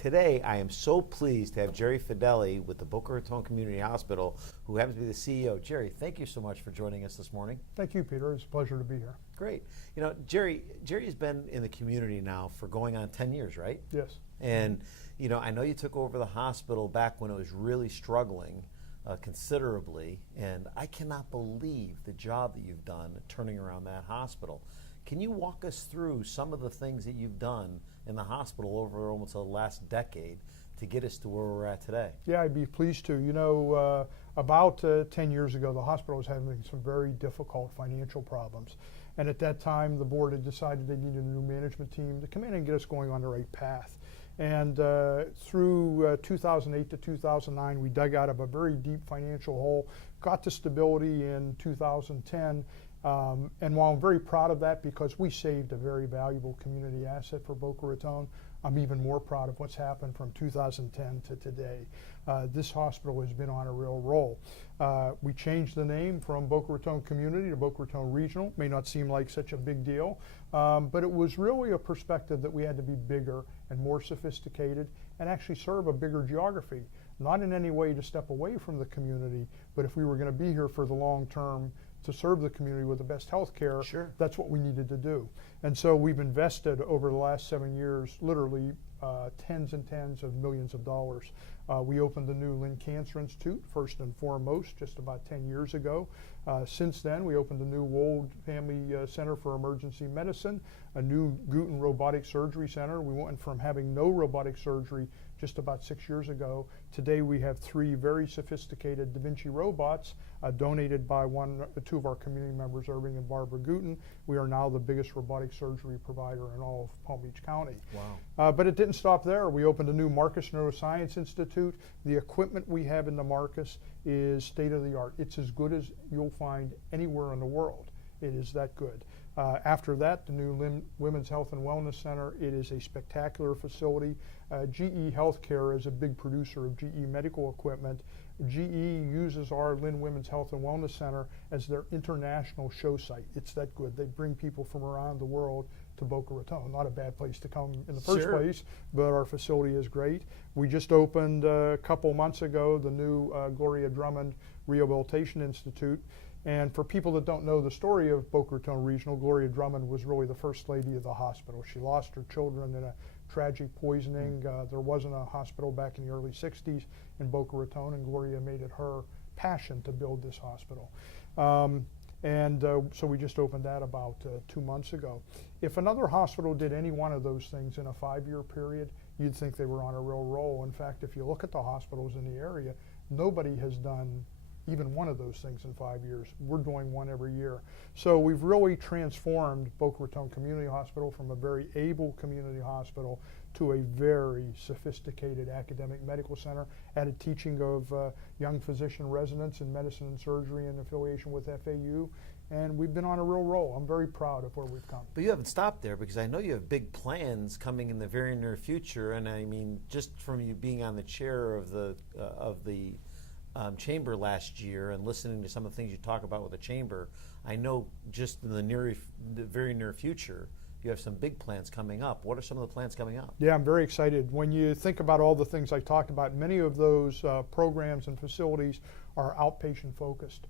Today, I am so pleased to have Jerry Fedele with the Boca Raton Community Hospital, who happens to be the CEO. Jerry, thank you so much for joining us this morning. Thank you, Peter. It's a pleasure to be here. Great. You know, Jerry's been in the community now for going on 10 years, right? Yes. And, you know, I know you took over the hospital back when it was really struggling considerably, and I cannot believe the job that you've done turning around that hospital. Can you walk us through some of the things that you've done in the hospital over almost the last decade to get us to where we're at today? Yeah, I'd be pleased to. You know, about 10 years ago, the hospital was having some very difficult financial problems. And at that time, the board had decided they needed a new management team to come in and get us going on the right path. And through 2008 to 2009, we dug out of a very deep financial hole, got to stability in 2010. And while I'm very proud of that because we saved a very valuable community asset for Boca Raton, I'm even more proud of what's happened from 2010 to today. This hospital has been on a real roll. We changed the name from Boca Raton Community to Boca Raton Regional. May not seem like such a big deal, but it was really a perspective that we had to be bigger and more sophisticated and actually serve a bigger geography. Not in any way to step away from the community, but if we were going to be here for the long term, to serve the community with the best health care, sure, that's what we needed to do. And so we've invested over the last 7 years, literally tens and tens of millions of dollars. We opened the new Lynn Cancer Institute, first and foremost, just about 10 years ago. Since then, we opened a new Wold Family Center for Emergency Medicine, a new Guten Robotic Surgery Center. We went from having no robotic surgery just about 6 years ago. Today we have 3 very sophisticated Da Vinci robots donated by two of our community members, Irving and Barbara Guten. We are now the biggest robotic surgery provider in all of Palm Beach County. Wow. But it didn't stop there. We opened a new Marcus Neuroscience Institute. The equipment we have in the Marcus is state of the art. It's as good as you'll find anywhere in the world. It is that good. After that, the new Women's Health and Wellness Center. It is a spectacular facility. GE Healthcare is a big producer of GE medical equipment. GE uses our Lynn Women's Health and Wellness Center as their international show site. It's that good. They bring people from around the world to Boca Raton. Not a bad place to come in the first place, but our facility is great. We just opened a couple months ago the new Gloria Drummond Rehabilitation Institute. And for people that don't know the story of Boca Raton Regional, Gloria Drummond was really the first lady of the hospital. She lost her children in a tragic poisoning. There wasn't a hospital back in the early 60s in Boca Raton, and Gloria made it her passion to build this hospital. So we just opened that about 2 months ago. If another hospital did any one of those things in a 5-year period, you'd think they were on a real roll. In fact, if you look at the hospitals in the area, nobody has done even one of those things in 5 years. We're doing one every year. So we've really transformed Boca Raton Community Hospital from a very able community hospital to a very sophisticated academic medical center, added teaching of young physician residents in medicine and surgery in affiliation with FAU, and we've been on a real roll. I'm very proud of where we've come. But you haven't stopped there, because I know you have big plans coming in the very near future, and I mean, just from you being on the chair of the chamber last year and listening to some of the things you talk about with the chamber, I know just in the very near future, you have some big plans coming up. What are some of the plans coming up? Yeah, I'm very excited. When you think about all the things I talked about, many of those programs and facilities are outpatient focused.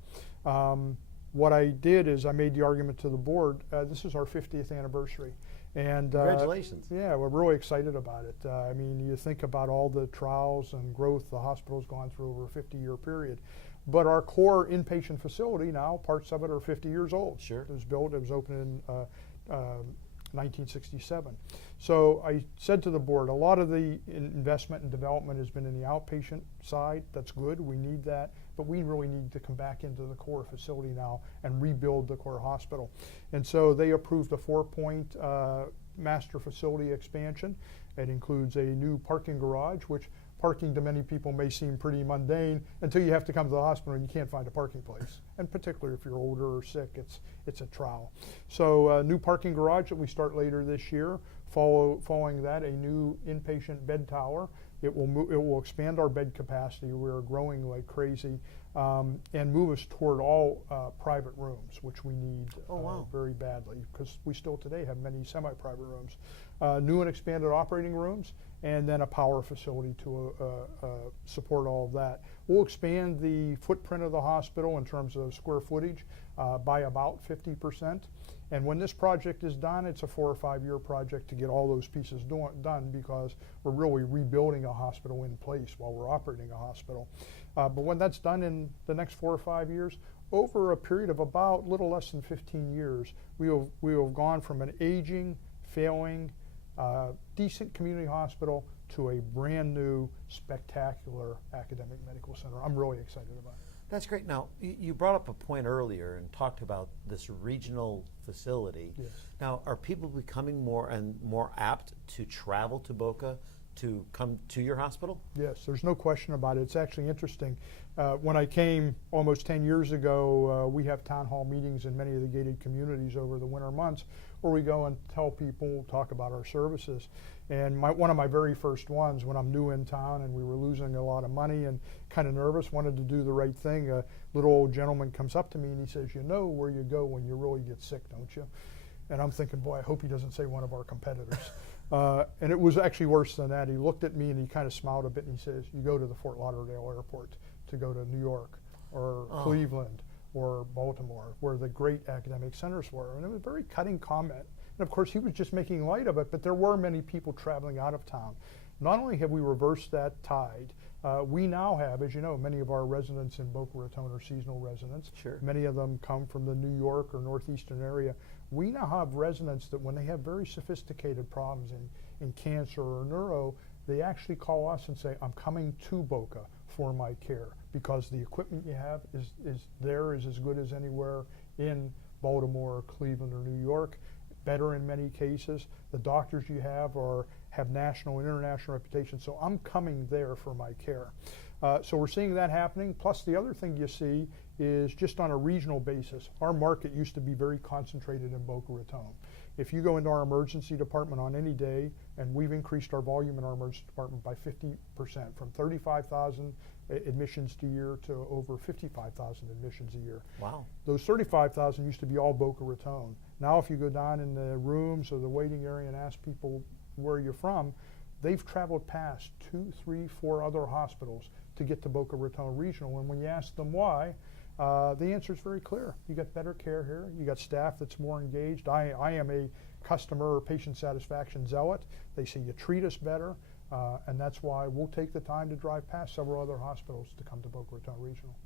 What I did is I made the argument to the board, this is our 50th anniversary. And congratulations. Yeah, we're really excited about it. I mean, you think about all the trials and growth the hospital's gone through over a 50-year period. But our core inpatient facility now, parts of it are 50 years old. Sure. It was opened in 1967. So I said to the board, a lot of the investment and development has been in the outpatient side. That's good, we need that, but we really need to come back into the core facility now and rebuild the core hospital. And so they approved a 4-point master facility expansion. It includes a new parking garage, which parking to many people may seem pretty mundane until you have to come to the hospital and you can't find a parking place. And particularly if you're older or sick, it's a trial. So a new parking garage that we start later this year. Following that, a new inpatient bed tower. It will expand our bed capacity. We're growing like crazy, and move us toward all private rooms, which we need very badly, because we still today have many semi-private rooms. new and expanded operating rooms, and then a power facility to support all of that. We'll expand the footprint of the hospital in terms of square footage by about 50%. And when this project is done, it's a 4 or 5 year project to get all those pieces done, because we're really rebuilding a hospital in place while we're operating a hospital. But when that's done in the next 4 or 5 years, over a period of about little less than 15 years, we have gone from an aging, failing, decent community hospital to a brand new, spectacular academic medical center. I'm really excited about it. That's great. Now, you brought up a point earlier and talked about this regional facility. Yes. Now, are people becoming more and more apt to travel to Boca to come to your hospital? Yes, there's no question about it. It's actually interesting. When I came almost 10 years ago, we have town hall meetings in many of the gated communities over the winter months where we go and tell people, talk about our services. And one of my very first ones, when I'm new in town and we were losing a lot of money and kind of nervous, wanted to do the right thing, a little old gentleman comes up to me and he says, "You know where you go when you really get sick, don't you?" And I'm thinking, boy, I hope he doesn't say one of our competitors. And it was actually worse than that. He looked at me and he kind of smiled a bit and he says, "You go to the Fort Lauderdale airport to go to New York or Cleveland or Baltimore, where the great academic centers were." And it was a very cutting comment. And of course, he was just making light of it, but there were many people traveling out of town. Not only have we reversed that tide, we now have, as you know, many of our residents in Boca Raton are seasonal residents. Sure. Many of them come from the New York or northeastern area. We now have residents that when they have very sophisticated problems in cancer or neuro, they actually call us and say, "I'm coming to Boca for my care," because the equipment you have is as good as anywhere in Baltimore, Cleveland, or New York. Better in many cases. The doctors you have have national and international reputation, so I'm coming there for my care. So we're seeing that happening. Plus, the other thing you see is just on a regional basis. Our market used to be very concentrated in Boca Raton. If you go into our emergency department on any day, and we've increased our volume in our emergency department by 50%, from 35,000 admissions a year to over 55,000 admissions a year. Wow. Those 35,000 used to be all Boca Raton. Now if you go down in the rooms or the waiting area and ask people where you're from, they've traveled past 2, 3, 4 other hospitals to get to Boca Raton Regional. And when you ask them why, the answer is very clear. You got better care here. You got staff that's more engaged. I am a customer or patient satisfaction zealot. They say you treat us better, and that's why we'll take the time to drive past several other hospitals to come to Boca Raton Regional.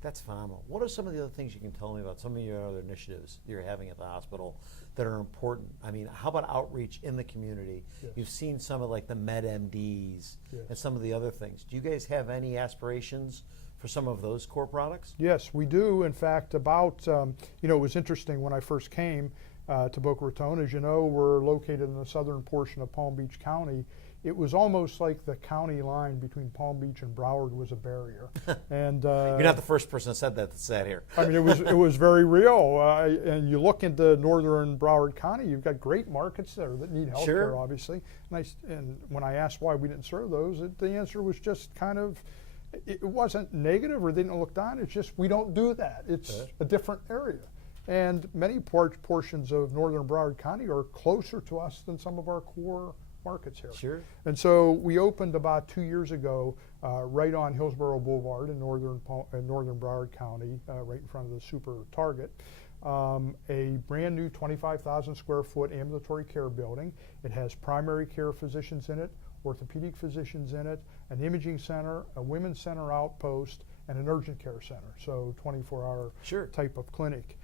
That's phenomenal. What are some of the other things you can tell me about some of your other initiatives you're having at the hospital that are important? I mean, how about outreach in the community? Yes. You've seen some of like the MedMDs Yes. and some of the other things. Do you guys have any aspirations for some of those core products? Yes, we do. In fact, it was interesting when I first came to Boca Raton. As you know, we're located in the southern portion of Palm Beach County. It was almost like the county line between Palm Beach and Broward was a barrier. And you're not the first person that said that that's sat here. I mean, it was very real. And you look into northern Broward County, you've got great markets there that need health care, obviously. And when I asked why we didn't serve those, the answer was just kind of, it wasn't negative or they didn't look down. It's just we don't do that. It's a different area. And many portions of northern Broward County are closer to us than some of our core markets here. Sure. And so we opened about 2 years ago right on Hillsborough Boulevard in northern Broward County, right in front of the Super Target, a brand new 25,000 square foot ambulatory care building. It has primary care physicians in it, orthopedic physicians in it, an imaging center, a women's center outpost, and an urgent care center, so 24-hour type of clinic.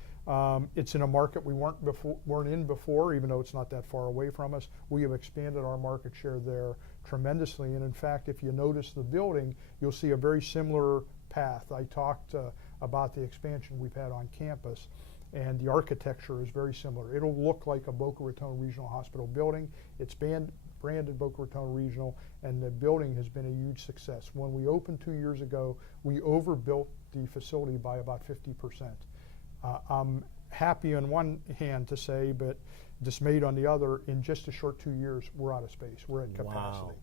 It's in a market we weren't in before, even though it's not that far away from us. We have expanded our market share there tremendously, and in fact, if you notice the building, you'll see a very similar path. I talked about the expansion we've had on campus, and the architecture is very similar. It'll look like a Boca Raton Regional Hospital building. It's branded Boca Raton Regional, and the building has been a huge success. When we opened 2 years ago, we overbuilt the facility by about 50%. I'm happy on one hand to say, but dismayed on the other. In just a short 2 years, we're out of space. We're at capacity.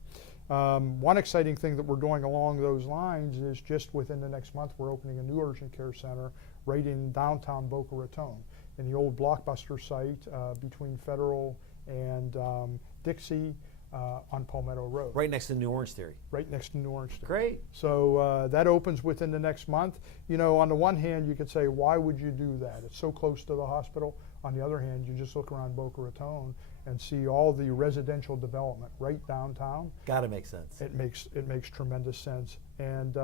Wow. One exciting thing that we're doing along those lines is just within the next month, we're opening a new urgent care center right in downtown Boca Raton, in the old Blockbuster site between Fedele and Dixie on Palmetto Road. Right next to New Orange Theory. Right next to New Orange Theory. Great. So that opens within the next month. You know, on the one hand, you could say, why would you do that? It's so close to the hospital. On the other hand, you just look around Boca Raton and see all the residential development right downtown. Gotta make sense. It makes tremendous sense. And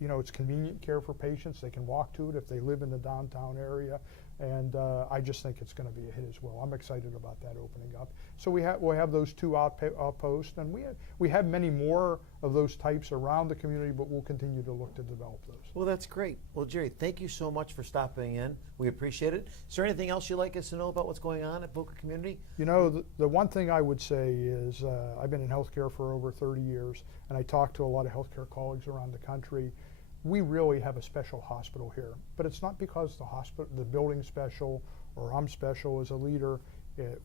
you know, it's convenient care for patients. They can walk to it if they live in the downtown area. And I just think it's going to be a hit as well. I'm excited about that opening up. So we'll have those two outposts, and we have many more of those types around the community, but we'll continue to look to develop those. Well, that's great. Well, Jerry, thank you so much for stopping in. We appreciate it. Is there anything else you'd like us to know about what's going on at Boca Community? You know, the one thing I would say is I've been in healthcare for over 30 years, and I talk to a lot of healthcare colleagues around the country. We really have a special hospital here, but it's not because the building's special or I'm special as a leader.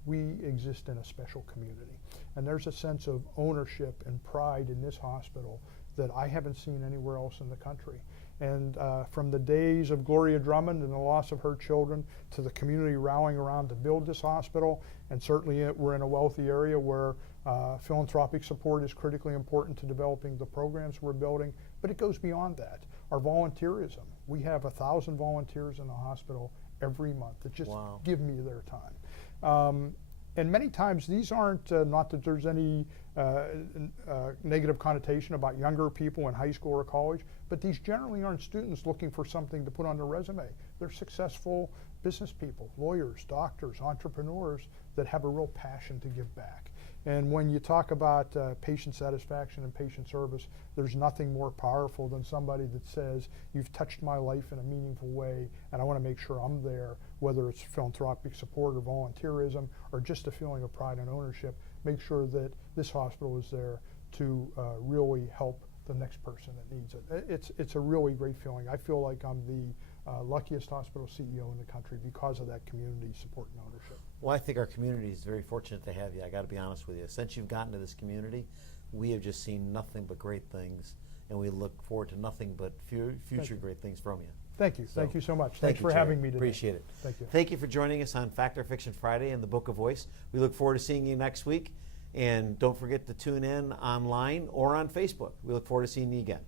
We exist in a special community, and there's a sense of ownership and pride in this hospital that I haven't seen anywhere else in the country. And from the days of Gloria Drummond and the loss of her children to the community rallying around to build this hospital, and certainly we're in a wealthy area where philanthropic support is critically important to developing the programs we're building, but it goes beyond that. Our volunteerism. We have 1,000 volunteers in the hospital every month that just give me their time. And many times these aren't, not that there's any negative connotation about younger people in high school or college, but these generally aren't students looking for something to put on their resume. They're successful business people, lawyers, doctors, entrepreneurs that have a real passion to give back. And when you talk about patient satisfaction and patient service, there's nothing more powerful than somebody that says, you've touched my life in a meaningful way, and I want to make sure I'm there, whether it's philanthropic support or volunteerism or just a feeling of pride and ownership. Make sure that this hospital is there to really help the next person that needs it. It's a really great feeling. I feel like I'm the luckiest hospital CEO in the country because of that community support and ownership. Well, I think our community is very fortunate to have you. I got to be honest with you. Since you've gotten to this community, we have just seen nothing but great things, and we look forward to nothing but future great things from you. Thank you. Thank you so much. Thanks for having me today. Appreciate it. Thank you. Thank you for joining us on Fact or Fiction Friday and the Boca Voice. We look forward to seeing you next week. And don't forget to tune in online or on Facebook. We look forward to seeing you again.